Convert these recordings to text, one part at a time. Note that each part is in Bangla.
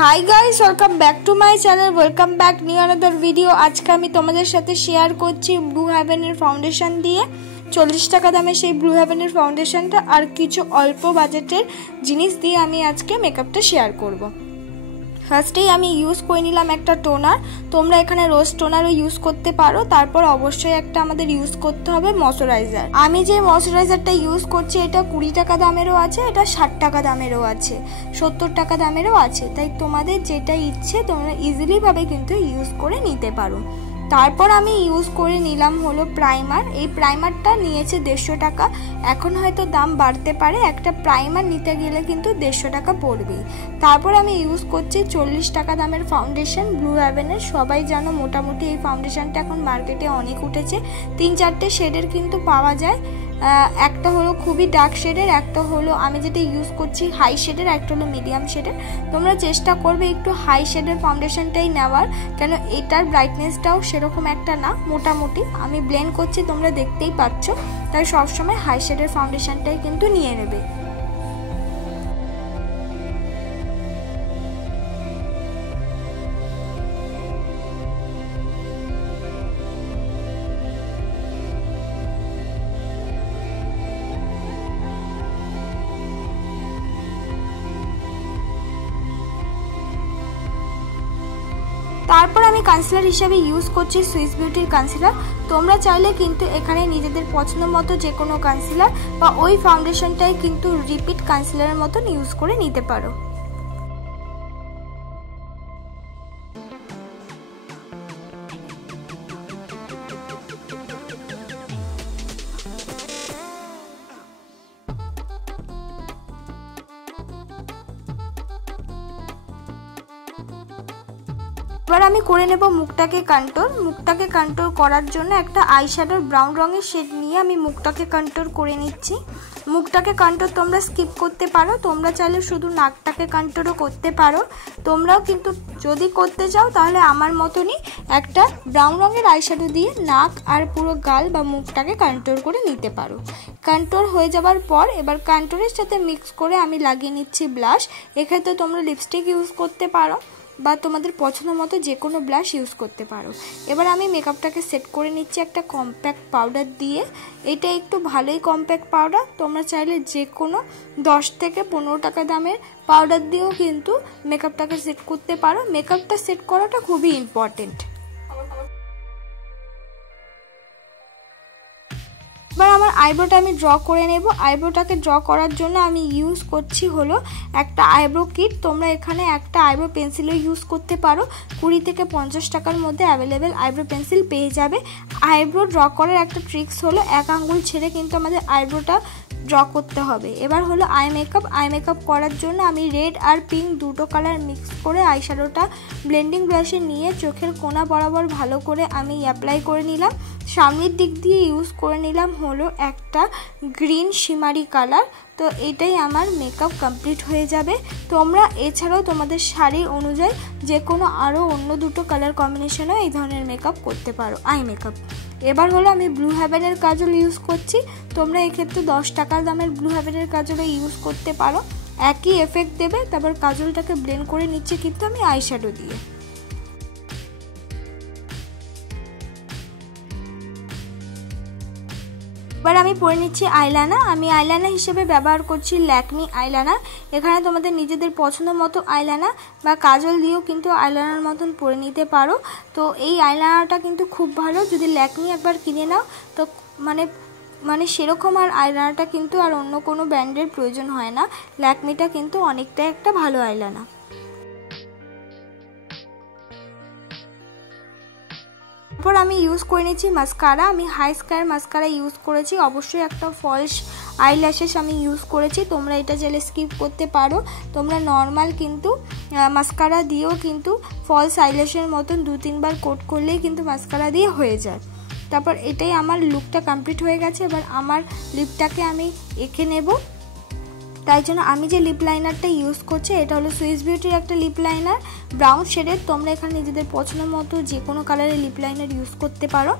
High guys welcome back to my channel welcome back new another video. आज के तुम्हारे साथे शेयर करছি ब्लू हेवेन फाउंडेशन दिए 40 टाका दामे সেই ब्लू हेवेन फाउंडेशनটা আর কিছু অল্প বাজেটের জিনিস দিয়ে আমি আজকে মেকআপটা শেয়ার করব। ফার্স্টেই আমি ইউজ করে নিলাম একটা টোনার। তোমরা এখানে রোজ টোনারও ইউজ করতে পারো। তারপর অবশ্যই একটা আমাদের ইউজ করতে হবে ময়শ্চারাইজার। আমি যে ময়শ্চারাইজারটা ইউজ করছি এটা 20 টাকা দামেরও আছে, এটা 60 টাকা দামেরও আছে, 70 টাকা দামেরও আছে। তাই তোমাদের যেটা ইচ্ছে তোমরা ইজিলি ভাবে কিন্তু ইউজ করে নিতে পারো। তারপর আমি ইউজ করে নিলাম হলো প্রাইমার। এই প্রাইমারটা নিয়েছে 150 টাকা। এখন হয়তো দাম বাড়তে পারে, একটা প্রাইমার নিতে গেলে কিন্তু 150 টাকা পড়বেই। তারপর আমি ইউজ করছি 40 টাকা দামের ফাউন্ডেশন ব্লু হেভেনের। সবাই জানো মোটামুটি এই ফাউন্ডেশনটা এখন মার্কেটে অনেক উঠেছে। 3-4টে শেডের কিন্তু পাওয়া যায়। একটা হলো খুবই ডার্ক শেডের, একটা হলো আমি যেটা ইউজ করছি হাই শেডের, একটা হলো মিডিয়াম শেডের। তোমরা চেষ্টা করবে একটু হাই শেডের ফাউন্ডেশনটাই নেওয়ার, কেন এটার ব্রাইটনেসটাও সেরকম একটা না, মোটামুটি আমি ব্লেন্ড করছি তোমরা দেখতেই পাচ্ছ। তাই সবসময় হাই শেডের ফাউন্ডেশনটাই কিন্তু নিয়ে নেবে। তারপর আমি কনসিলার হিসেবে ইউজ করছি সুইস বিউটির কনসিলার। তোমরা চাইলে কিন্তু এখানে নিজেদের পছন্দ মতো যে কোনো কনসিলার বা ওই ফাউন্ডেশনটাই কিন্তু রিপিট কনসিলারের মতন ইউজ করে নিতে পারো। এবার আমি করে নেব মুখটাকে কন্ট্রোল। মুখটাকে কন্ট্রোল করার জন্য একটা আইশ্যাডোর ব্রাউন রঙের শেড নিয়ে আমি মুখটাকে কন্ট্রোল করে নিচ্ছি। মুখটাকে কন্ট্রোল তোমরা স্কিপ করতে পারো, তোমরা চাইলে শুধু নাকটাকে কন্ট্রোলও করতে পারো। তোমরাও কিন্তু যদি করতে চাও তাহলে আমার মতনই একটা ব্রাউন রঙের আইশ্যাডো দিয়ে নাক আর পুরো গাল বা মুখটাকে কন্ট্রোল করে নিতে পারো। কন্ট্রোল হয়ে যাবার পর এবার কন্ট্রোলের সাথে মিক্স করে আমি লাগিয়ে নিচ্ছি ব্লাশ। এক্ষেত্রে তোমরা লিপস্টিক ইউজ করতে পারো বা তোমাদের পছন্দ মতো যে কোনো ব্লাশ ইউজ করতে পারো। এবার আমি মেকআপটাকে সেট করে নিচ্ছি একটা কম্প্যাক্ট পাউডার দিয়ে। এটা একটু ভালোই কম্প্যাক্ট পাউডার, তোমরা চাইলে যে কোনো 10 থেকে 15 টাকা দামের পাউডার দিয়েও কিন্তু মেকআপটাকে সেট করতে পারো। মেকআপটা সেট করাটা খুবই ইম্পর্টেন্ট। এবার আমার আইব্রোটা আমি ড্র করে নেব। আইব্রোটাকে ড্র করার জন্য আমি ইউজ করছি হলো একটা আইব্রো কিট। তোমরা এখানে একটা আইব্রো পেন্সিলও ইউজ করতে পারো। 20 থেকে 50 টাকার মধ্যে অ্যাভেলেবেল আইব্রো পেন্সিল পেয়ে যাবে। আইব্রো ড্র করার একটা ট্রিক্স হলো এক আঙ্গুল ছেড়ে কিন্তু আমাদের আইব্রোটা ড্র করতে হবে। এবার হলো আই মেকআপ করার জন্য আমি রেড আর পিঙ্ক দুটো কালার মিক্স করে আইশ্যাডোটা ব্লেন্ডিং ব্রাশে নিয়ে চোখের কোনা বরাবর ভালো করে আমি অ্যাপ্লাই করে নিলাম। সামনের দিক দিয়ে ইউজ করে নিলাম হলো একটা গ্রিন শিমারি কালার। তো এটাই আমার মেকআপ কমপ্লিট হয়ে যাবে। তোমরা এছাড়াও তোমাদের শাড়ি অনুযায়ী যে কোনো আরও অন্য দুটো কালার কম্বিনেশনেও এই ধরনের মেকআপ করতে পারো আই মেকআপ। এবার হলো আমি ব্লু হেভেনের কাজল ইউজ করছি। তোমরা এক্ষেত্রে 10 টাকার দামের ব্লু হেভেনের কাজলও ইউজ করতে পারো, একই এফেক্ট দেবে। তারপর কাজলটাকে ব্লেন্ড করে নিচ্ছি কিন্তু আমি আইশ্যাডো দিয়ে। এবার আমি পরে নিচ্ছি আইলাইনার। আমি আইলাইনার হিসেবে ব্যবহার করছি ল্যাকমি আইলাইনার। এখানে তোমাদের নিজেদের পছন্দ মতো আইলাইনার বা কাজল দিয়েও কিন্তু আইলাইনার মতন পরে নিতে পারো। তো এই আইলাইনারটা কিন্তু খুব ভালো, যদি ল্যাকমি একবার কিনে নাও তো মানে সেরকম আর আইলাইনারটা কিন্তু আর অন্য কোনো ব্র্যান্ডের প্রয়োজন হয় না। ল্যাকমিটা কিন্তু অনেকটাই একটা ভালো আইলাইনার। তারপর আমি ইউজ করে নিচ্ছি মাস্কারা। আমি হাই স্কার মাস্কারা ইউজ করেছি। অবশ্যই একটা ফলস আইল্যাশেস আমি ইউজ করেছি। তোমরা এটা চাইলে স্কিপ করতে পারো। তোমরা নর্মাল কিন্তু মাস্কারা দিয়েও কিন্তু ফলস আইল্যাশের মতন 2-3 বার কোট করলেই কিন্তু মাস্কারা দিয়ে হয়ে যায়। তারপর এটাই আমার লুকটা কমপ্লিট হয়ে গেছে। এবার আমার লিপটাকে আমি এঁকে নেব। তাই জন্য আমি যে লিপ লাইনারটা ইউজ করছি এটা হলো সুইস বিউটির একটা লিপ লাইনার ব্রাউন শেডের। তোমরা এখানে নিজেদের পছন্দ মতো যে কোনো কালারের লিপ লাইনার ইউজ করতে পারো।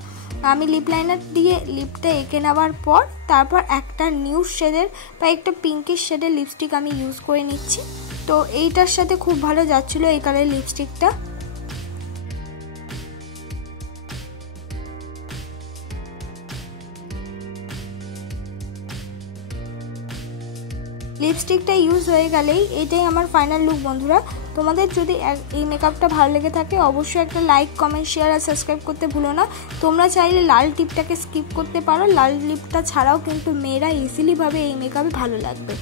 আমি লিপ লাইনার দিয়ে লিপটা এঁকে নেওয়ার পর তারপর একটা নিউড শেডের বা একটা পিঙ্কিশ শেডের লিপস্টিক আমি ইউজ করে নিচ্ছি। তো এইটার সাথে খুব ভালো যাচ্ছিলো এই কালারের লিপস্টিকটা। লিপস্টিকটা ইউজ হয়ে গেলেই এটাই আমার ফাইনাল লুক বন্ধুরা। তোমাদের যদি এই মেকআপটা ভালো লেগে থাকে অবশ্যই একটা লাইক, কমেন্ট, শেয়ার আর সাবস্ক্রাইব করতে ভুলো না। তোমরা চাইলে লাল টিপটাকে স্কিপ করতে পারো, লাল লিপটা ছাড়াও কিন্তু মেয়েরা ইজিলি ভাবে এই মেকআপে ভালো লাগবে।